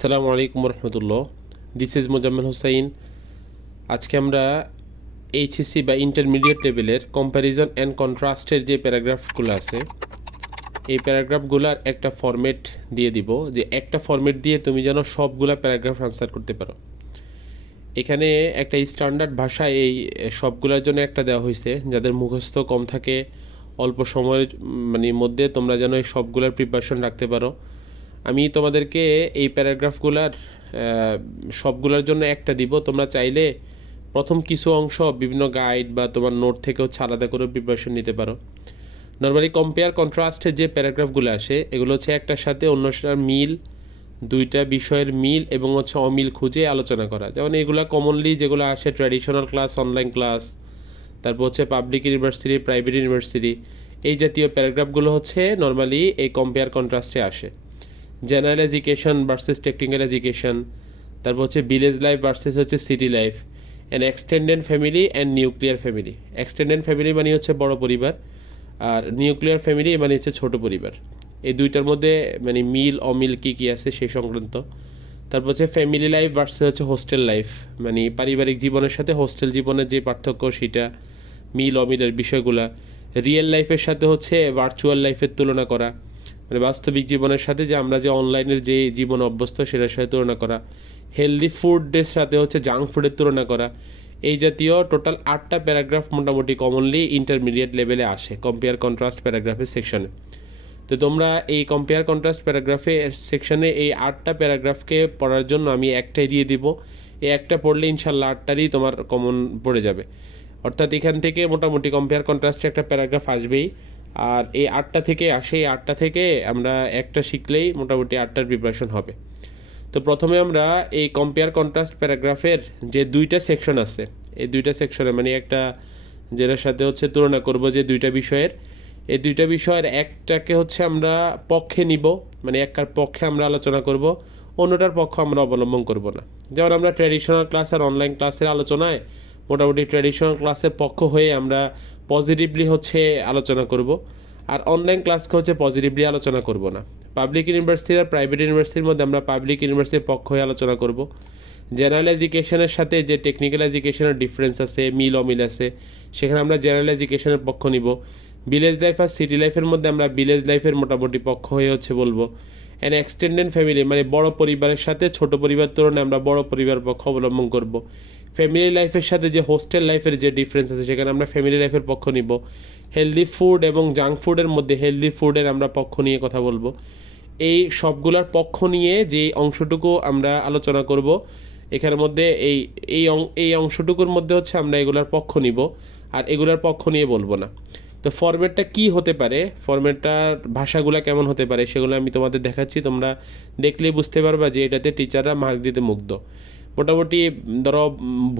আসসালামু আলাইকুম রহমতুল্লাহ। দিস ইজ মোজাম্মেল হুসাইন আজকে আমরা এইচএসসি বা ইন্টারমিডিয়েট লেভেলের কম্প্যারিজন অ্যান্ড কন্ট্রাস্টের যে প্যারাগ্রাফগুলো আছে, এই প্যারাগ্রাফগুলোর একটা ফরম্যাট দিয়ে দিব, যে একটা ফরম্যাট দিয়ে তুমি যেন সবগুলা প্যারাগ্রাফ আনসার করতে পারো। এখানে একটা স্ট্যান্ডার্ড ভাষায় এই সবগুলোর জন্য একটা দেওয়া হয়েছে, যাদের মুখস্থ কম থাকে, অল্প সময়ের মানে মধ্যে তোমরা যেন এই সবগুলোর প্রিপারেশন রাখতে পারো। আমি তোমাদেরকে এই প্যারাগ্রাফগুলার সবগুলোর জন্য একটা দিব। তোমরা চাইলে প্রথম কিছু অংশ বিভিন্ন গাইড বা তোমার নোট থেকেও আলাদা করে প্রিপারেশন নিতে পারো। নর্মালি কম্পেয়ার কন্ট্রাস্টে যে প্যারাগ্রাফগুলো আসে, এগুলো হচ্ছে একটার সাথে অন্যটার মিল, দুইটা বিষয়ের মিল এবং হচ্ছে অমিল খুঁজে আলোচনা করা। যেমন এগুলো কমনলি যেগুলো আসে ট্র্যাডিশনাল ক্লাস অনলাইন ক্লাস তারপর হচ্ছে পাবলিক ইউনিভার্সিটি প্রাইভেট ইউনিভার্সিটি এই জাতীয় প্যারাগ্রাফগুলো হচ্ছে নর্মালি এই কম্পেয়ার কন্ট্রাস্টে আসে। General education versus technical education তারপর হচ্ছে ভিলেজ লাইফ ভার্সেস হচ্ছে city life and extended family and nuclear family extended family মানে হচ্ছে বড় পরিবার, আর নিউক্লিয়ার ফ্যামিলি মানে হচ্ছে ছোট পরিবার। এই দুইটার মধ্যে মানে মিল, অমিল কী কী আছে সেই সংক্রান্ত। তারপর হচ্ছে ফ্যামিলি লাইফ ভার্সেস হচ্ছে হোস্টেল লাইফ মানে পারিবারিক জীবনের সাথে হোস্টেল জীবনের যে পার্থক্য সেটা, মিল, অমিলের বিষয়গুলা। রিয়েল লাইফের সাথে হচ্ছে ভার্চুয়াল লাইফের তুলনা করা। মানে বাস্তবিক জীবনের সাথে যে আমরা যে অনলাইনের যে জীবন অভ্যস্ত সেটার সাথে তুলনা করা। হেলদি ফুডের সাথে হচ্ছে জাঙ্ক ফুডের তুলনা করা। এই জাতীয় টোটাল আটটা প্যারাগ্রাফ মোটামুটি কমনলি ইন্টারমিডিয়েট লেভেলে আসে কম্পেয়ার কন্ট্রাস্ট প্যারাগ্রাফের সেকশনে তো তোমরা এই কম্পেয়ার কন্ট্রাস্ট প্যারাগ্রাফে সেকশনে এই আটটা প্যারাগ্রাফকে পড়ার জন্য আমি একটাই দিয়ে দিব। এই একটা পড়লে ইনশাল্লাহ আটটারই তোমার কমন পড়ে যাবে। অর্থাৎ এখান থেকে মোটামুটি কম্পেয়ার কন্ট্রাস্টে একটা প্যারাগ্রাফ আসবেই। আর এই আটটা থেকে আসে এই আটটা থেকে আমরা একটা শিখলেই মোটামুটি আটটার প্রিপারেশন হবে। তো প্রথমে আমরা এই কম্পেয়ার কন্ট্রাস্ট প্যারাগ্রাফের যে দুইটা সেকশন আছে, এই দুইটা সেকশনে মানে একটা যেটার সাথে হচ্ছে তুলনা করব যে দুইটা বিষয়ের, এই দুইটা বিষয়ের একটাকে হচ্ছে আমরা পক্ষে নিব মানে একটার পক্ষে আমরা আলোচনা করব, অন্যটার পক্ষ আমরা অবলম্বন করব না। যেমন আমরা ট্র্যাডিশনাল ক্লাস আর অনলাইন ক্লাসের আলোচনায় মোটামুটি ট্র্যাডিশনাল ক্লাসের পক্ষ হয়ে আমরা পজিটিভলি হচ্ছে আলোচনা করব। আর অনলাইন ক্লাসকে হচ্ছে পজিটিভলি আলোচনা করব না। পাবলিক ইউনিভার্সিটি আর প্রাইভেট ইউনিভার্সিটির মধ্যে আমরা পাবলিক ইউনিভার্সিটির পক্ষ হয়ে আলোচনা করব। জেনারেল এডুকেশনের সাথে যে টেকনিক্যাল এডুকেশনের ডিফারেন্স আছে, মিল অমিল আছে, সেখানে আমরা জেনারেল এডুকেশনের পক্ষ নিব। ভিলেজ লাইফ আর সিটি লাইফের মধ্যে আমরা ভিলেজ লাইফের মোটামুটি পক্ষ হয়ে হচ্ছে বলব। অ্যান্ড এক্সটেন্ডেড ফ্যামিলি মানে বড় পরিবারের সাথে ছোট পরিবার তুলনায় আমরা বড় পরিবার পক্ষ অবলম্বন করব। ফ্যামিলি লাইফের সাথে যে হোস্টেল লাইফের যে ডিফারেন্স আছে, সেখানে আমরা ফ্যামিলি লাইফের পক্ষ নিব। হেলদি ফুড এবং জাঙ্ক ফুডের মধ্যে হেলদি ফুডের আমরা পক্ষ নিয়ে কথা বলব। এই সবগুলোর পক্ষ নিয়ে যে অংশটুকু আমরা আলোচনা করব, এখানের মধ্যে এই এই এই অংশটুকুর মধ্যে হচ্ছে আমরা এগুলার পক্ষ নিব, আর এগুলার পক্ষ নিয়ে বলব না। তো ফরম্যাটটা কি হতে পারে? ফরম্যাটটার ভাষাগুলো কেমন হতে পারে? সেগুলো আমি তোমাদের দেখাচ্ছি, তোমরা দেখলেই বুঝতে পারবা যে এটাতে টিচাররা মার্ক দিতে মুগ্ধ। মোটামুটি, ধরো,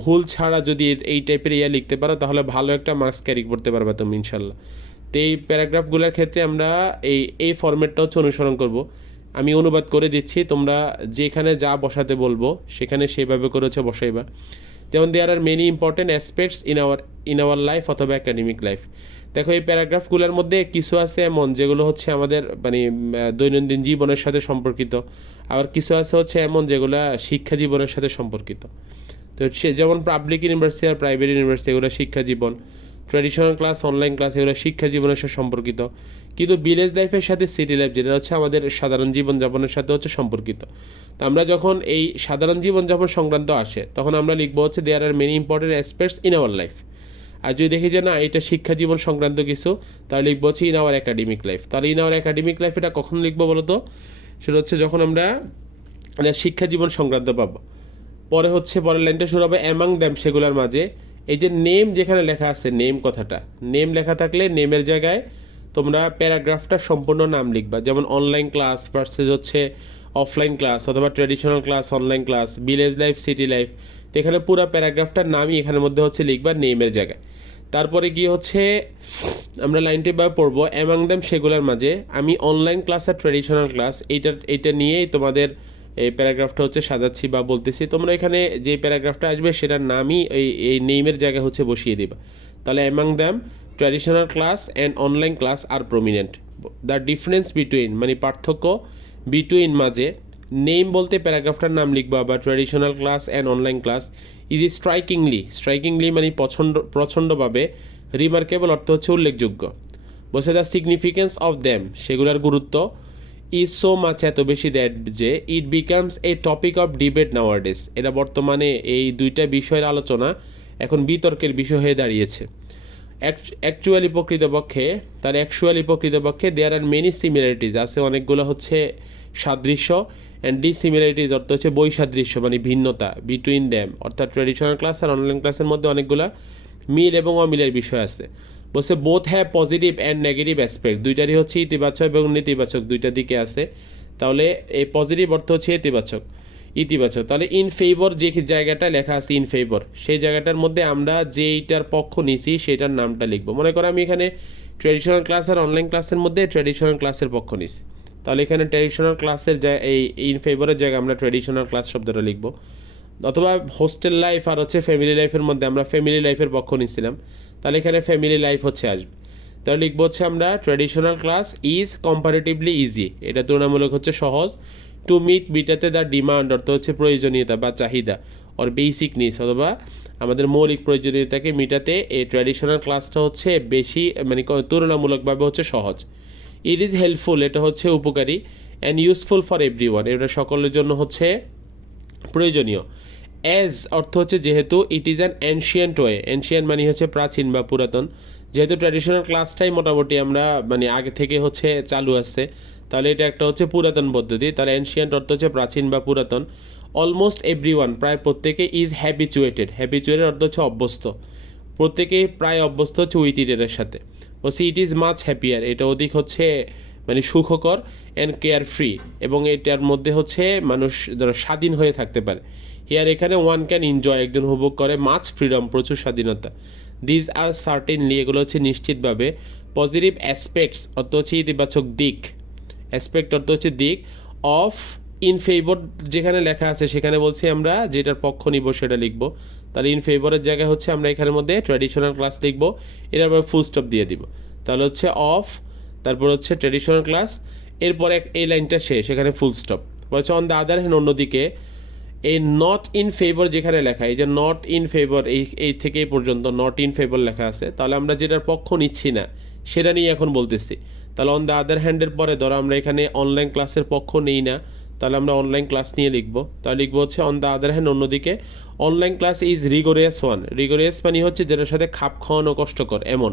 ভুল ছাড়া যদি এই টাইপের ইয়া লিখতে পারো, তাহলে ভালো একটা মার্কস ক্যারি করতে পারবে তুমি ইনশাল্লাহ তো এই প্যারাগ্রাফগুলোর ক্ষেত্রে আমরা এই এই ফরম্যাটটা হচ্ছে অনুসরণ করব। আমি অনুবাদ করে দিচ্ছি, তোমরা যেখানে যা বসাতে বলব, সেখানে সেভাবে করে হচ্ছে বসাইবা। যেমন there are many important aspects in our in our life অথবা একাডেমিক লাইফ দেখো, এই প্যারাগ্রাফগুলোর মধ্যে কিছু আছে এমন যেগুলো হচ্ছে আমাদের মানে দৈনন্দিন জীবনের সাথে সম্পর্কিত। আবার কিছু আছে হচ্ছে এমন যেগুলো শিক্ষা জীবনের সাথে সম্পর্কিত। তো সে যেমন পাবলিক ইউনিভার্সিটি আর প্রাইভেট ইউনিভার্সিটি এগুলো শিক্ষা জীবন। ট্র্যাডিশনাল ক্লাস অনলাইন ক্লাস এগুলো শিক্ষা জীবনের সাথে সম্পর্কিত। কিন্তু ভিলেজ লাইফের সাথে সিটি লাইফ যেটা হচ্ছে আমাদের সাধারণ জীবনযাপনের সাথে হচ্ছে সম্পর্কিত। তো আমরা যখন এই সাধারণ জীবনযাপন সংক্রান্ত আসে, তখন আমরা লিখব হচ্ছে there are many important aspects in our life আর যদি দেখি যে না, এটা শিক্ষা জীবন সংক্রান্ত কিছু, তাহলে লিখব হচ্ছে ইন আওয়ার একাডেমিক লাইফ তাহলে ইন আওয়ার একাডেমিক লাইফ এটা কখন লিখব বলো তো সেটা হচ্ছে যখন আমরা শিক্ষা জীবন সংক্রান্ত পাবো। পরে হচ্ছে পরের লাইনটা শুরু হবে অ্যামাং দ্যাম সেগুলোর মাঝে। এই যে নেম যেখানে লেখা আছে নেম কথাটা। নেম লেখা থাকলে নেমের জায়গায় তোমরা প্যারাগ্রাফটা সম্পূর্ণ নাম লিখবা। যেমন অনলাইন ক্লাস ভার্সেস হচ্ছে অফলাইন ক্লাস অথবা traditional class online class village life city life তো এখানে পুরো প্যারাগ্রাফটার নামই এখানের মধ্যে হচ্ছে লিখবা নেমের জায়গায়। তারপরে গিয়ে হচ্ছে আমরা লাইনটি বা পড়ব অ্যামাং দ্যাম সেগুলোর মাঝে আমি অনলাইন ক্লাস আর ট্র্যাডিশনাল ক্লাস এইটা এইটা নিয়েই তোমাদের এই প্যারাগ্রাফটা হচ্ছে সাজাচ্ছি বা বলতেছি। তোমরা এখানে যে প্যারাগ্রাফটা আসবে সেটার নামই এই এই নেইমের জায়গায় হচ্ছে বসিয়ে দিবা। তাহলে among them traditional class and online class are prominent the difference between মানে পার্থক্য বিটুইন মাঝে নেম বলতে প্যারাগ্রাফটার নাম লিখবা বা traditional class and online class is strikingly strikingly মানে পছন্দ, প্রচণ্ডভাবে রিমার্কেবল অর্থ হচ্ছে উল্লেখযোগ্য। বলছে দ্য সিগনিফিকেন্স অফ দ্যাম সেগুলোর গুরুত্ব ইজ সো মাচ এত বেশি দ্যাট যে it becomes a topic of debate nowadays এটা বর্তমানে এই দুইটা বিষয়ের আলোচনা এখন বিতর্কের বিষয় হয়ে দাঁড়িয়েছে। অ্যাকচুয়ালি প্রকৃতপক্ষে তার অ্যাকচুয়ালি প্রকৃতপক্ষে দেয়ার আর মেনি সিমিলারিটিজ আছে অনেকগুলো হচ্ছে সাদৃশ্য অ্যান্ড ডিসিমিলারিটিজ অর্থ হচ্ছে বৈসাদৃশ্য মানে ভিন্নতা বিটুইন দ্যাম অর্থাৎ ট্র্যাডিশনাল ক্লাস আর অনলাইন ক্লাসের মধ্যে অনেকগুলো মিল এবং অমিলের বিষয় আছে। বলছে both have positive and negative aspect দুইটারই হচ্ছে ইতিবাচক এবং নেতিবাচক দুইটা দিকে আছে। তাহলে এই পজিটিভ অর্থ হচ্ছে ইতিবাচক। ইতিবাচক। তাহলে ইন ফেভর যে জায়গাটা লেখা আছে ইন ফেভর সেই জায়গাটার মধ্যে আমরা যেইটার পক্ষ নিছি সেটার নামটা লিখব। মনে করো আমি এখানে ট্র্যাডিশনাল ক্লাস আর অনলাইন ক্লাসের মধ্যে ট্র্যাডিশনাল ক্লাসের পক্ষ নিছি। তাহলে এখানে ট্র্যাডিশনাল ক্লাসের এই ইন ফেভরের জায়গায় আমরা ট্র্যাডিশনাল ক্লাস শব্দটা লিখব। অথবা হোস্টেল লাইফ আর হচ্ছে ফ্যামিলি লাইফের মধ্যে আমরা ফ্যামিলি লাইফের পক্ষ নিছিলাম। তাহলে এখানে ফ্যামিলি লাইফ হচ্ছে আসবে। তাহলে লিখব হচ্ছে আমরা traditional class is comparatively easy এটা তুলনামূলক হচ্ছে সহজ। টু মিট মিটাতে দ্য ডিমান্ড অর্থ হচ্ছে প্রয়োজনীয়তা বা চাহিদা। অর বেসিক নিস অথবা আমাদের মৌলিক প্রয়োজনীয়তাকে মিটাতে এই ট্র্যাডিশনাল ক্লাসটা হচ্ছে বেশি মানে তুলনামূলকভাবে হচ্ছে সহজ। ইট ইজ হেল্পফুল এটা হচ্ছে উপকারী and useful for everyone এটা সকলের জন্য হচ্ছে প্রয়োজনীয়। অ্যাজ অর্থ হচ্ছে যেহেতু it is an ancient way ancient মানে হচ্ছে প্রাচীন বা পুরাতন। যেহেতু ট্র্যাডিশনাল ক্লাসটাই মোটামুটি আমরা মানে আগে থেকে হচ্ছে চালু আসছে তাহলে এটা একটা হচ্ছে পুরাতন পদ্ধতি। তাহলে অ্যানশিয়েন্ট অর্থ হচ্ছে প্রাচীন বা পুরাতন। অলমোস্ট এভরি ওয়ান প্রায় প্রত্যেকে ইজ হ্যাবিচুয়েটেড হ্যাবিচুয়েটেড অর্থ হচ্ছে অভ্যস্ত। প্রত্যেকেই প্রায় অভ্যস্ত হচ্ছে উইথ ইটের সাথে। বলছি ইট ইজ মাচ হ্যাপিয়ার এটা অধিক হচ্ছে মানে সুখকর অ্যান্ড কেয়ার ফ্রি এবং এটার মধ্যে হচ্ছে মানুষ ধরো স্বাধীন হয়ে থাকতে পারে। হিয়ার এখানে ওয়ান ক্যান এনজয় একজন উপভোগ করে মাছ ফ্রিডম প্রচুর স্বাধীনতা। দিজ আর সার্টেনলি এগুলো হচ্ছে নিশ্চিতভাবে পজিটিভ অ্যাসপেক্টস অর্থ হচ্ছে ইতিবাচক দিক। অ্যাসপেক্ট অর্থ হচ্ছে দিক অফ ইন ফেভর যেখানে লেখা আছে সেখানে বলছি আমরা যেটার পক্ষ নিব সেটা লিখব। তাহলে ইন ফেভরের জায়গায় হচ্ছে আমরা এখানের মধ্যে ট্র্যাডিশনাল ক্লাস লিখব। এর আবার ফুল স্টপ দিয়ে দিব। তাহলে হচ্ছে অফ তারপর হচ্ছে ট্র্যাডিশনাল ক্লাস এরপরে এক- এই লাইনটা শেষ, এখানে ফুল স্টপ বলছে অন দ্য আদার হ্যান্ড অন্যদিকে, এই নট ইন ফেভর যেখানে লেখা, এই যে নট ইন ফেভর এই এই থেকে এই পর্যন্ত নট ইন ফেভর লেখা আছে, তাহলে আমরা যেটার পক্ষ নিচ্ছি না, সেটা নিয়ে এখন বলতেছি। তাহলে অন দ্য আদার হ্যান্ডের পরে ধরো আমরা এখানে অনলাইন ক্লাসের পক্ষ নেই না, তাহলে আমরা অনলাইন ক্লাস নিয়ে লিখব। তাহলে লিখব হচ্ছে অন দ্য আদার হ্যান্ড অন্যদিকে online class is rigorous one rigorous মানে হচ্ছে যেটার সাথে খাপ খাওয়ানো কষ্টকর, এমন।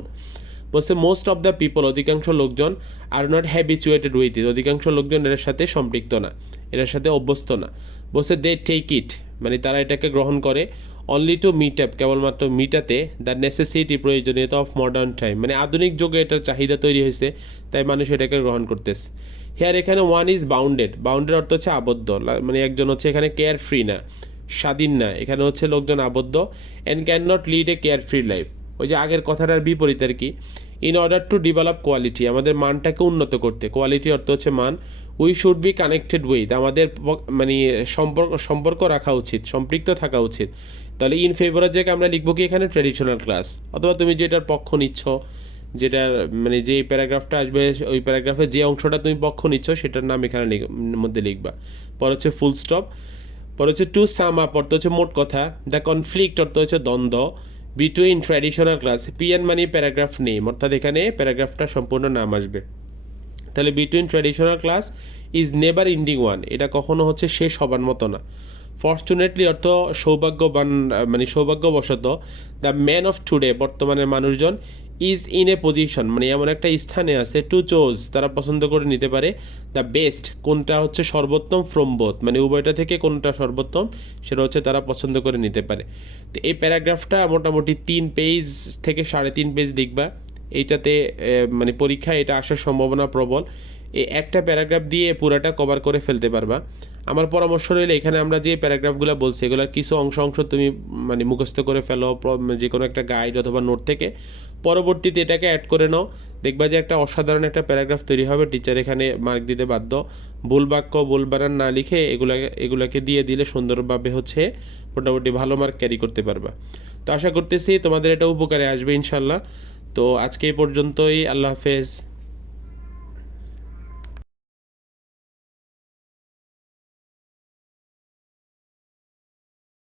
বলছে মোস্ট অফ দ্য পিপল অধিকাংশ লোকজন are not habituated with it অধিকাংশ লোকজন এর সাথে সম্পৃক্ত না, এর সাথে অভ্যস্ত না। বলছে দে টেক ইট মানে তারা এটাকে গ্রহণ করে। অনলি টু মিট আপ কেবলমাত্র মিটাতে দ্য নেসেসিটি প্রয়োজনীয়তা অফ মডার্ন টাইম মানে আধুনিক যুগে এটার চাহিদা তৈরি হয়েছে, তাই মানুষ এটাকে গ্রহণ করতেছে। হেয়ার এখানে ওয়ান ইজ বাউন্ডেড বাউন্ডেড অর্থ হচ্ছে আবদ্ধ। মানে একজন হচ্ছে এখানে কেয়ার ফ্রি না, স্বাধীন না। এখানে হচ্ছে লোকজন আবদ্ধ and cannot lead a carefree life ওই যে আগের কথাটার বিপরীত আর কি। In order to develop quality আমাদের মানটাকে উন্নত করতে। কোয়ালিটি অর্থ হচ্ছে মান। We should be connected with আমাদের মানে সম্পর্ক সম্পর্ক রাখা উচিত, সম্পৃক্ত থাকা উচিত। তাহলে ইন ফেভারের জায়গায় আমরা লিখব কি এখানে ট্র্যাডিশনাল ক্লাস অথবা তুমি যেটার পক্ষ নিচ্ছ যেটা মানে যে প্যারাগ্রাফটা আসবে, ওই প্যারাগ্রাফের যে অংশটা তুমি পক্ষ নিচ্ছ, সেটার নাম এখানে মধ্যে লিখবা। পর হচ্ছে ফুল স্টপ পর হচ্ছে টু সাম আপ অর্থ হচ্ছে মোট কথা। দ্য কনফ্লিক্ট অর্থ হচ্ছে দ্বন্দ্ব বিটুইন ট্র্যাডিশনাল ক্লাস পিএন মানে প্যারাগ্রাফ নেম অর্থাৎ এখানে প্যারাগ্রাফটা সম্পূর্ণ নাম আসবে। তাহলে between traditional class is never ending one এটা কখনো হচ্ছে শেষ হবার মতো না। ফর্চুনেটলি অর্থ সৌভাগ্যবান মানে সৌভাগ্যবশত দ্য ম্যান অফ টুডে বর্তমানের মানুষজন ইজ ইন এ পজিশন মানে এমন একটা স্থানে আছে টু চোজ তারা পছন্দ করে নিতে পারে দ্য বেস্ট কোনটা হচ্ছে সর্বোত্তম ফ্রম বোথ মানে উভয়টা থেকে কোনটা সর্বোত্তম, সেটা হচ্ছে তারা পছন্দ করে নিতে পারে। তো এই প্যারাগ্রাফটা মোটামুটি তিন পেজ থেকে সাড়ে তিন পেজ লিখবা, এইটাতে মানে পরীক্ষায় এটা আসার সম্ভাবনা প্রবল। এই একটা প্যারাগ্রাফ দিয়ে পুরাটা কভার করে ফেলতে পারবা। আমার পরামর্শ রইলে এখানে আমরা যে প্যারাগ্রাফগুলো বলছি, এগুলোর কিছু অংশ অংশ তুমি মানে মুখস্থ করে ফেলো যে কোনো একটা গাইড অথবা নোট থেকে। পরবর্তীতে এটাকে অ্যাড করে নাও। দেখবা যে একটা অসাধারণ একটা প্যারাগ্রাফ তৈরি হবে টিচার এখানে মার্ক দিতে বাধ্য। ভুল বাক্য, ভুল বানান না লিখে এগুলা এগুলাকে দিয়ে দিলে সুন্দরভাবে হচ্ছে মোটামুটি ভালো মার্ক ক্যারি করতে পারবা। তো আশা করতেছি তোমাদের এটা উপকারে আসবে ইনশাল্লাহ তো আজকে এই পর্যন্তই, আল্লাহ হাফেজ।